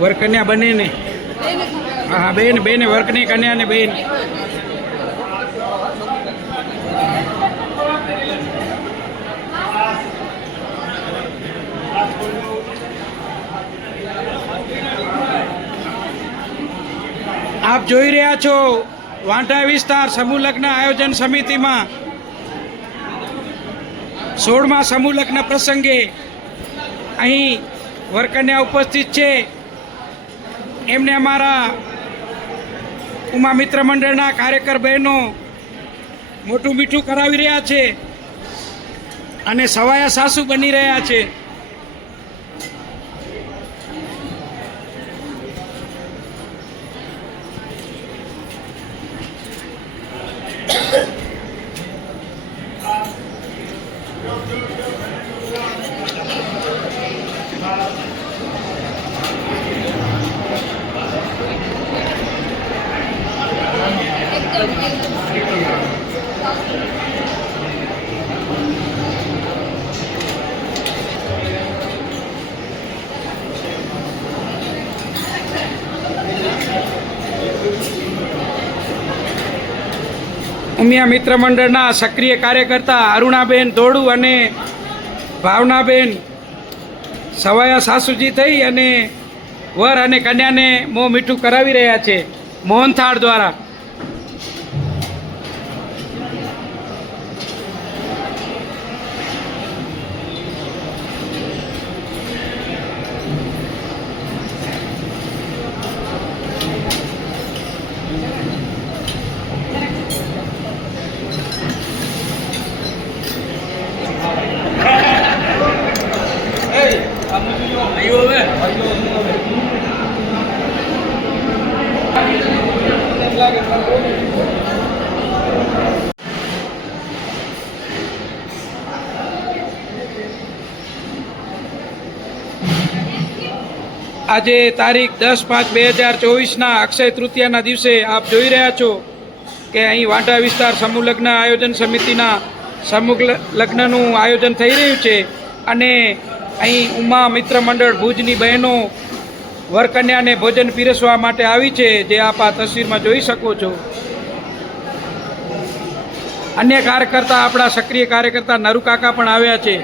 વરકન્યા બંનેને. હા બેન, બેન વરકની કન્યા ને બેન. આપ જોઈ રહ્યા છો વાંટા વિસ્તાર સમૂહ લગ્ન આયોજન સમિતિમાં 16મા સમૂહ લગ્ન પ્રસંગે અહીં વરકન્યા ઉપસ્થિત છે. એમને અમારા ઉમા મિત્ર મંડળના કાર્યકર બહેનો મોટું મીઠું કરાવી રહ્યા છે અને સવાયા સાસુ બની રહ્યા છે. ઉમિયા મિત્ર મંડળના સક્રિય કાર્યકર્તા અરુણાબેન ધોળુ અને ભાવનાબેન સવાયા સાસુજી થઈ અને વર અને કન્યાને મોં મીઠું કરાવી રહ્યા છે મોહનથાળ દ્વારા. આજે તારીખ 10/5/2024ના અક્ષય તૃતીયાના દિવસે આપ જોઈ રહ્યા છો કે અહીં વાંટા વિસ્તાર સમૂહ લગ્ન આયોજન સમિતિના સમૂહ લગ્નનું આયોજન થઈ રહ્યું છે અને અહીં ઉમા મિત્ર મંડળ ભુજની બહેનો વરકન્યાને ભોજન પીરસવા માટે આવી છે, જે આપ આ તસવીરમાં જોઈ શકો છો. અન્ય કાર્યકર્તા, આપણા સક્રિય કાર્યકર્તા નરુ કાકા પણ આવ્યા છે.